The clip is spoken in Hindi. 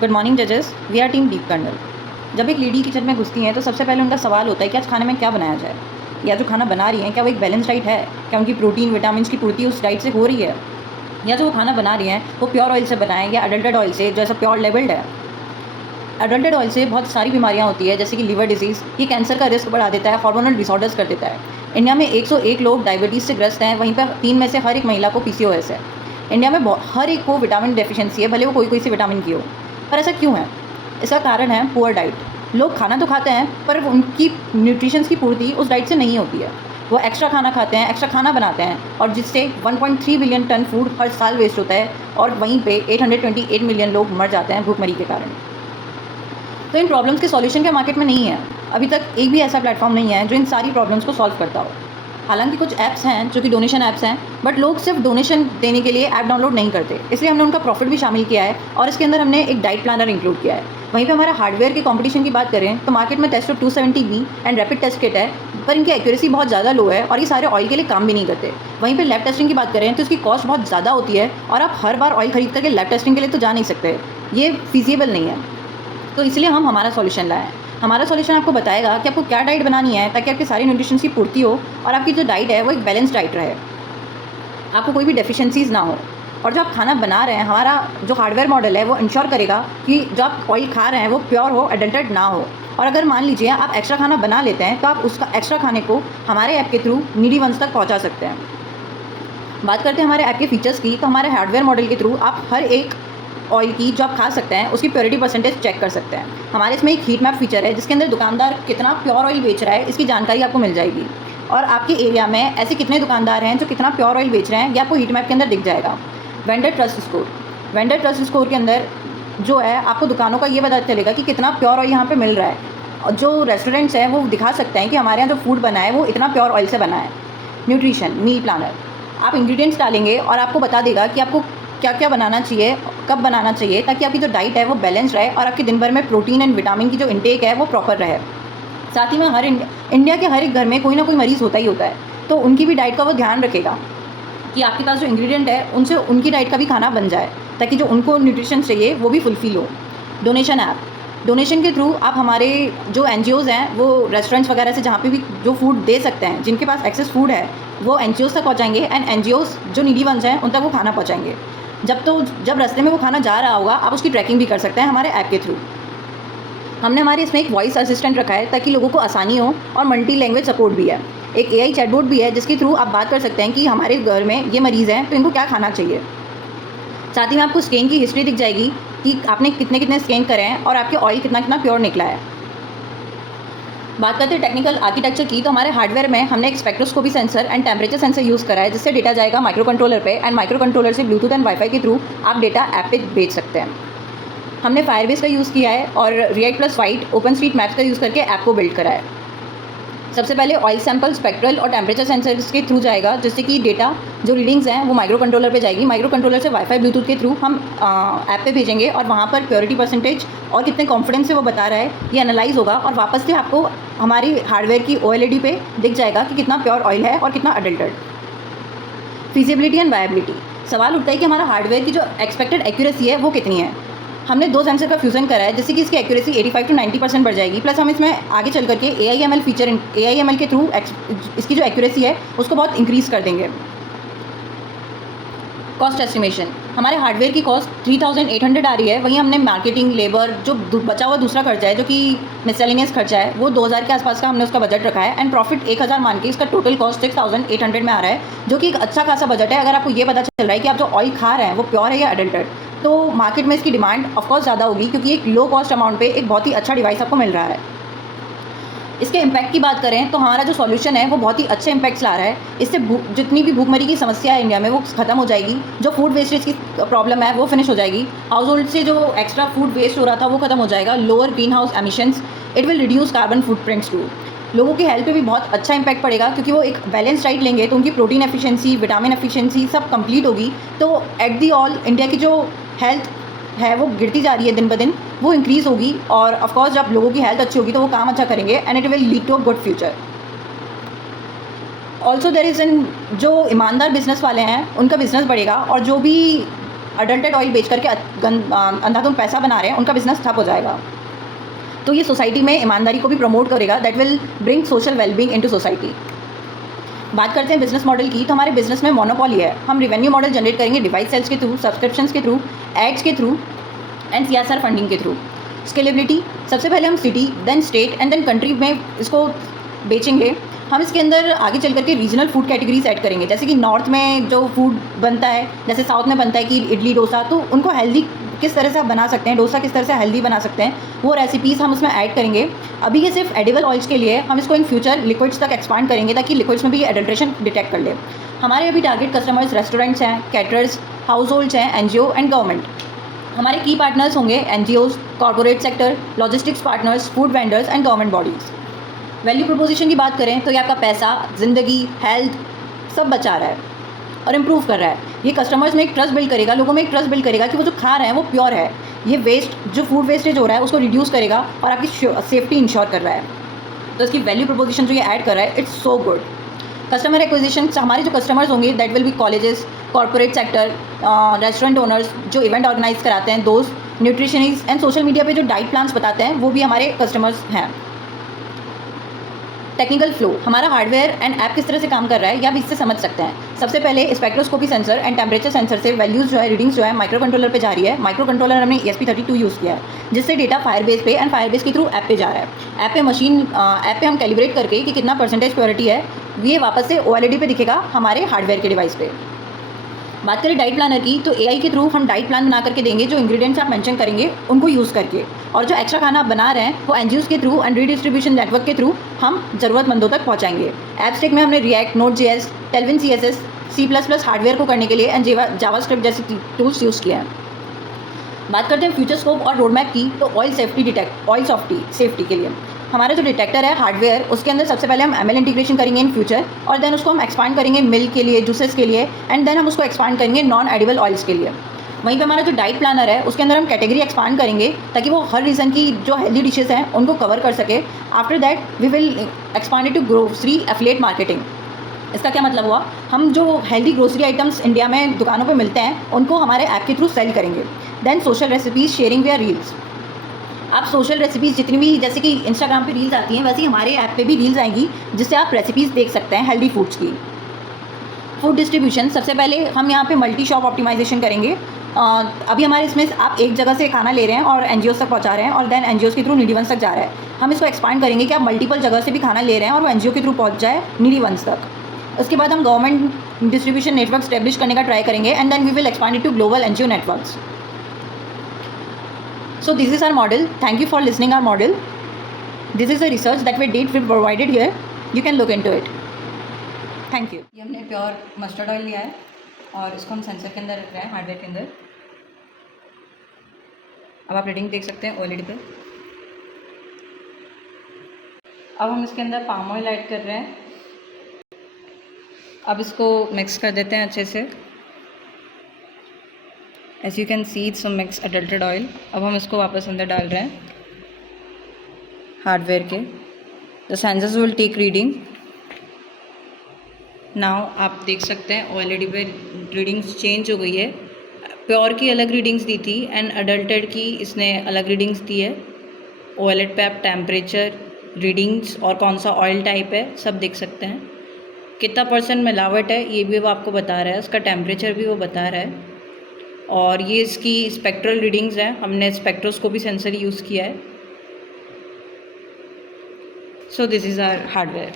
गुड मॉर्निंग जजेस, we are team deep kernel. जब एक लेडी किचन में घुसती हैं तो सबसे पहले उनका सवाल होता है कि आज खाने में क्या बनाया जाए, या जो खाना बना रही हैं क्या वो एक बैलेंस डाइट है, क्या उनकी प्रोटीन विटामिन की पूर्ति उस डाइट से हो रही है, या जो वो खाना बना रही हैं वो प्योर ऑयल से बनाएं या अडल्टेड ऑयल से जो ऐसा प्योर लेवल्ड है। अडल्टेड ऑयल से बहुत सारी बीमारियां होती है, जैसे कि लीवर डिजीज़, ये कैंसर का रिस्क बढ़ा देता है, हार्मोनल डिसऑर्डर्स कर देता है। इंडिया में 101 लोग डायबिटीज़ से ग्रस्त हैं, वहीं पर 3 में से हर एक महिला को पीसीओएस है। इंडिया में हर एक को विटामिन डेफिशिएंसी है, भले वो कोई कोई सी विटामिन की हो। पर ऐसा क्यों है? इसका कारण है पुअर डाइट। लोग खाना तो खाते हैं पर उनकी न्यूट्रिशंस की पूर्ति उस डाइट से नहीं होती है। वो एक्स्ट्रा खाना खाते हैं, एक्स्ट्रा खाना बनाते हैं, और जिससे 1.3 बिलियन टन फूड हर साल वेस्ट होता है, और वहीं पे 828 मिलियन लोग मर जाते हैं भूखमरी के कारण। तो इन प्रॉब्लम्स के सॉल्यूशन क्या मार्केट में नहीं है? अभी तक एक भी ऐसा प्लेटफॉर्म नहीं है जो इन सारी प्रॉब्लम्स को सॉल्व करता हो। हालांकि कुछ ऐप्स हैं जो कि डोनेशन ऐप्स हैं, बट लोग सिर्फ डोनेशन देने के लिए ऐप डाउनलोड नहीं करते, इसलिए हमने उनका प्रॉफिट भी शामिल किया है और इसके अंदर हमने एक डाइट प्लानर इंक्लूड किया है। वहीं पे हमारा हार्डवेयर के कंपटीशन की बात करें तो मार्केट में Testo 270B and rapid test kit है, पर इनकी एक्यूरेसी बहुत ज़्यादा लो है और ये सारे ऑयल के लिए काम भी नहीं करते। वहीं पे लैब टेस्टिंग की बात करें तो इसकी कॉस्ट बहुत ज़्यादा होती है और आप हर बार ऑयल खरीद करके लैब टेस्टिंग के लिए तो जा नहीं सकते, ये फिजिबल नहीं है। तो इसलिए हम हमारा सॉल्यूशन लाए हैं। हमारा सॉल्यूशन आपको बताएगा कि आपको क्या डाइट बनानी है ताकि आपकी सारी न्यूट्रिशन की पूर्ति हो और आपकी जो डाइट है वो एक बैलेंस डाइट रहे, आपको कोई भी डेफिशिएंसीज़ ना हो। और जो आप खाना बना रहे हैं, हमारा जो हार्डवेयर मॉडल है वो इंश्योर करेगा कि जो आप ऑयल खा रहे हैं वो प्योर हो, अडल्टेड ना हो। और अगर मान लीजिए आप एक्स्ट्रा खाना बना लेते हैं तो आप उसका एक्स्ट्रा खाने को हमारे ऐप के थ्रू नीडी वंस तक पहुँचा सकते हैं। बात करते हैं हमारे ऐप के फीचर्स की, तो हमारे हार्डवेयर मॉडल के थ्रू आप हर एक ऑयल की जो आप खा सकते हैं उसकी प्योरिटी परसेंटेज चेक कर सकते हैं। हमारे इसमें एक हीट मैप फीचर है जिसके अंदर दुकानदार कितना प्योर ऑयल बेच रहा है इसकी जानकारी आपको मिल जाएगी, और आपके एरिया में ऐसे कितने दुकानदार हैं जो कितना प्योर ऑयल बेच रहे हैं ये आपको हीट मैप के अंदर दिख जाएगा। Vendor trust score, vendor trust score के अंदर जो है आपको दुकानों का ये पता चलेगा कि कितना प्योर ऑयल यहाँ पर मिल रहा है, और जो रेस्टोरेंट्स हैं वो दिखा सकते हैं कि हमारे यहाँ जो फूड बना है वो इतना प्योर ऑयल से बना है। न्यूट्रिशन मील प्लानर, आप इंग्रेडिएंट्स डालेंगे और आपको बता देगा कि आपको क्या क्या बनाना चाहिए, कब बनाना चाहिए, ताकि आपकी जो डाइट है वो बैलेंस रहे और आपके दिन भर में प्रोटीन एंड विटामिन की जो इंटेक है वो प्रॉपर रहे। साथ ही में इंडिया के हर एक घर में कोई ना कोई मरीज़ होता ही होता है, तो उनकी भी डाइट का वो ध्यान रखेगा कि आपके पास जो इंग्रेडिएंट है उनसे उनकी डाइट का भी खाना बन जाए, ताकि जो उनको न्यूट्रिशन चाहिए वो भी फुलफिल हो। डोनेशन ऐप, डोनेशन के थ्रू आप हमारे जो एनजीओज़ हैं वो रेस्टोरेंट्स वगैरह से जहाँ पे भी जो फूड दे सकते हैं, जिनके पास एक्सेस फूड है वो एनजीओज़ तक पहुँचाएंगे, एंड एनजीओज़ जो नीडी वंस हैं उन तक वो खाना पहुँचाएंगे। जब रास्ते में वो खाना जा रहा होगा आप उसकी ट्रैकिंग भी कर सकते हैं हमारे ऐप के थ्रू। हमने हमारे इसमें एक वॉइस असिस्टेंट रखा है ताकि लोगों को आसानी हो, और मल्टी लैंग्वेज सपोर्ट भी है। एक एआई चैटबॉट भी है जिसके थ्रू आप बात कर सकते हैं कि हमारे घर में ये मरीज़ हैं तो इनको क्या खाना चाहिए। साथ ही में आपको स्कैन की हिस्ट्री दिख जाएगी कि आपने कितने कितने स्कैन करे हैं और आपके ऑयल कितना कितना प्योर निकला है। बात करते हैं टेक्निकल आर्किटेक्चर की, तो हमारे हार्डवेयर में हमने एक spectroscopy sensor and temperature sensor use करा है, जिससे डेटा जाएगा माइक्रो कंट्रोलर पे, एंड माइक्रो कंट्रोलर से ब्लूटूथ एंड वाईफाई के थ्रू आप डेटा ऐप पे भेज सकते हैं। हमने फायरबेस का यूज़ किया है और react plus white open street maps का यूज़ करके ऐप को बिल्ड करा है। सबसे पहले ऑयल सैंपल स्पेक्ट्रल और टेम्परेचर सेंसर्स के थ्रू जाएगा, जिससे कि डेटा जो रीडिंग्स हैं वो माइक्रो कंट्रोलर पे जाएगी। माइक्रो कंट्रोलर से वाईफाई ब्लूटूथ के थ्रू हम ऐप पे भेजेंगे, और वहाँ पर प्योरिटी परसेंटेज और कितने कॉन्फिडेंस से वो बता रहा है ये एनालाइज होगा, और वापस से आपको हमारी हार्डवेयर की ओएलईडी पे दिख जाएगा कि कितना प्योर ऑयल है और कितना अडल्टेड। फिजिबिलिटी एंड वायबिलिटी, सवाल उठता है कि हमारा हार्डवेयर की जो एक्सपेक्टेड एक्यूरेसी है वो कितनी है। हमने 2 सेंसर का फ्यूज़न करा है जिससे कि इसकी एक्यूरेसी 85 to 90% बढ़ जाएगी। प्लस हम इसमें आगे चल करके AIML फीचर, AIML के थ्रू इसकी जो एक्यूरेसी है उसको बहुत इंक्रीज़ कर देंगे। कॉस्ट एस्टिमेशन, हमारे हार्डवेयर की कॉस्ट 3800 आ रही है, वहीं हमने मार्केटिंग, लेबर, जो बचा हुआ दूसरा खर्चा है जो कि मिसलेनियस खर्चा है वो 2000 के आसपास का हमने उसका बजट रखा है, एंड प्रॉफिट 1000 मान के इसका टोटल कॉस्ट 6800 में आ रहा है, जो कि एक अच्छा खासा बजट है। अगर आपको ये पता चल रहा है कि आप जो ऑयल खा रहे हैं वो प्योर है या अडल्टेड, तो मार्केट में इसकी डिमांड ऑफकोर्स ज़्यादा होगी, क्योंकि एक लो कॉस्ट अमाउंट पे एक बहुत ही अच्छा डिवाइस आपको मिल रहा है। इसके इम्पैक्ट की बात करें तो हमारा जो सॉल्यूशन है वो बहुत ही अच्छे इम्पैक्ट्स ला रहा है। इससे जितनी भी भूखमरी की समस्या है इंडिया में वो ख़त्म हो जाएगी, जो फूड वेस्टेज की प्रॉब्लम है वो फिनिश हो जाएगी, हाउस होल्ड से जो एक्स्ट्रा फूड वेस्ट हो रहा था वो ख़त्म हो जाएगा, lower greenhouse emissions, it will reduce carbon footprints too. लोगों की हेल्थ पे भी बहुत अच्छा इंपैक्ट पड़ेगा, क्योंकि वो एक बैलेंस डाइट लेंगे तो उनकी प्रोटीन एफिशिएंसी, विटामिन एफिशिएंसी सब कंप्लीट होगी। तो एट दी ऑल इंडिया की जो हेल्थ है वो गिरती जा रही है दिन ब दिन, वो इंक्रीज़ होगी, और ऑफकोर्स जब लोगों की हेल्थ अच्छी होगी तो वो काम अच्छा करेंगे, and it will lead to a good future. Also there is an, जो ईमानदार बिजनेस वाले हैं उनका बिजनेस बढ़ेगा, और जो भी अडल्टेड ऑयल बेच करके अंधाधुंध पैसा बना रहे हैं, उनका बिजनेस ठप हो जाएगा। तो ये सोसाइटी में ईमानदारी को भी प्रमोट करेगा, that will bring social wellbeing into society. बात करते हैं बिजनेस मॉडल की, तो हमारे बिजनेस में मोनोपोली है। हम रेवेन्यू मॉडल जनरेट करेंगे डिवाइस सेल्स के थ्रू, सब्सक्रिप्शंस के थ्रू, एड्स के थ्रू एंड CSR फंडिंग के थ्रू। स्केलेबिलिटी, सबसे पहले हम city, then state and then country में इसको बेचेंगे। हम इसके अंदर आगे चल करके रीजनल फूड कैटेगरीज ऐड करेंगे, जैसे कि नॉर्थ में जो फूड बनता है, जैसे साउथ में बनता है कि इडली डोसा, तो उनको हेल्दी किस तरह से आप बना सकते हैं, डोसा किस तरह से हेल्दी बना सकते हैं, वो रेसिपीज़ हम उसमें ऐड करेंगे। अभी ये सिर्फ एडिबल ऑयल्स के लिए, हम इसको इन फ्यूचर लिक्विड्स तक एक्सपांड करेंगे ताकि लिक्विड्स में भी ये एडल्ट्रेशन डिटेक्ट कर ले। हमारे अभी टारगेट कस्टमर्स रेस्टोरेंट्स हैं, कैटरर्स, हाउस होल्ड्स हैं, NGO एंड गवर्नमेंट। हमारे की पार्टनर्स होंगे NGOs, corporate sector, logistics partners, food vendors and government bodies. Value proposition की बात करें तो ये आपका पैसा, ज़िंदगी, हेल्थ सब बचा रहा है और इम्प्रूव कर रहा है। ये कस्टमर्स में एक ट्रस्ट बिल्ड करेगा, लोगों में एक ट्रस्ट बिल्ड करेगा कि वो जो खा रहे हैं वो प्योर है। ये वेस्ट, जो फूड वेस्टेज हो रहा है उसको रिड्यूस करेगा और आपकी सेफ्टी इंश्योर कर रहा है। तो इसकी वैल्यू प्रोपोजिशन जो ये ऐड कर रहा है, it's so good. Customer acquisition, हमारे जो कस्टमर्स होंगे that will be colleges, corporate sector, restaurant owners जो इवेंट ऑर्गेनाइज कराते हैं, दोस्त, न्यूट्रिशनिस्ट एंड सोशल मीडिया पे जो डाइट प्लान्स बताते हैं वो भी हमारे कस्टमर्स हैं। टेक्निकल फ्लो, हमारा हार्डवेयर एंड ऐप किस तरह से काम कर रहा है ये आप इससे समझ सकते हैं। सबसे पहले spectroscopy sensor and temperature sensor से वैल्यूज़ जो है, रीडिंग्स जो है माइक्रो कंट्रोलर पे जा रही है। माइक्रो कंट्रोलर हमने ESP32 यूज़ किया है, जिससे डेटा फायरबेस पे एंड फायरबेस के थ्रू ऐप पे जा रहा है। ऐप पे हम कैलिब्रेट करके कि कितना परसेंटेज प्योरिटी है, ये वापस से OLED पे दिखेगा हमारे हार्डवेयर के डिवाइस पे। बात करें डाइट प्लानर की, तो AI के थ्रू हम डाइट प्लान बना करके देंगे, जो इंग्रेडिएंट्स आप मेंशन करेंगे उनको यूज़ करके, और जो एक्स्ट्रा खाना आप बना रहे हैं वो NGOs के थ्रू एंड रीडिस्ट्रीब्यूशन नेटवर्क के थ्रू हम ज़रूरतमंदों तक पहुंचाएंगे। एप्सटेक में हमने React, Node.js, Tailwind CSS, C++ hardware को करने के लिए एंड जावास्क्रिप्ट जैसे टूल्स यूज़ किए हैं। बात करते हैं फ्यूचर स्कोप और रोड मैप की, तो ऑयल सेफ्टी के लिए हमारा जो डिटेक्टर है हार्डवेयर, उसके अंदर सबसे पहले हम ML इंटीग्रेशन करेंगे इन फ्यूचर, और देन उसको हम एक्सपांड करेंगे मिल्क के लिए, जूसेस के लिए, एंड देन हम उसको एक्सपांड करेंगे नॉन एडिबल ऑयल्स के लिए। वहीं पे हमारा जो डाइट प्लानर है उसके अंदर हम कैटेगरी एक्सपांड करेंगे ताकि वो हर रीज़न की जो हेल्दी डिशेज़ हैं उनको कवर कर सके। After that we will expand it to grocery affiliate marketing. इसका क्या मतलब हुआ, हम जो हेल्दी ग्रोसरी आइटम्स इंडिया में दुकानों पे मिलते हैं उनको हमारे ऐप के थ्रू सेल करेंगे। Then social recipes sharing via reels, आप सोशल रेसिपीज़ जितनी भी, जैसे कि इंस्टाग्राम पे रील्स आती हैं, वैसे ही हमारे ऐप पे भी रील्स आएंगी जिससे आप रेसिपीज़ देख सकते हैं हेल्दी फूड्स की। फूड डिस्ट्रीब्यूशन, सबसे पहले हम यहाँ पे मल्टी शॉप ऑप्टिमाइजेशन करेंगे। अभी हमारे इसमें आप एक जगह से खाना ले रहे हैं और NGOs तक पहुँचा रहे हैं, और देन NGOs के थ्रू नीडी वंस तक जा रहा है। हम इसको एक्सपांड करेंगे कि आप मल्टीपल जगह से भी खाना ले रहे हैं और वो NGO के थ्रू पहुँच जाए नीडी वंस तक। उसके बाद हम गवर्नमेंट डिस्ट्रीब्यूशन नेटवर्क स्टैब्लिश करने का ट्राई करेंगे, and then we will expand it to global NGO networks. So this is our model. Thank you for listening our model. This is the research that we provided here. You can look into it. Thank you. ये हमने प्योर मस्टर्ड ऑयल लिया है और इसको हम सेंसर के अंदर रख रहे हैं, हार्डवेयर के अंदर। अब आप रीडिंग देख सकते हैं OLED पे। अब हम इसके अंदर पाम ऑयल ऐड कर रहे हैं। अब इसको मिक्स कर देते हैं अच्छे से। As you can see, it's some mixed adulterated oil. अब हम इसको वापस अंदर डाल रहे हैं हार्डवेयर के। The sensors will take reading. Now आप देख सकते हैं OLED पे रीडिंग्स चेंज हो गई है। प्योर की अलग रीडिंग्स दी थी एंड अडल्टेड की इसने अलग रीडिंग्स दी है। OLED पे आप टेम्परेचर, रीडिंग्स और कौन सा ऑयल टाइप है सब देख सकते हैं। कितना % मिलावट है ये भी वो आपको बता रहा है, उसका टेम्परेचर भी वो बता रहा है, और ये इसकी स्पेक्ट्रल रीडिंग्स हैं। हमने स्पेक्ट्रोस्कोपी सेंसर यूज़ किया है। So this is our hardware.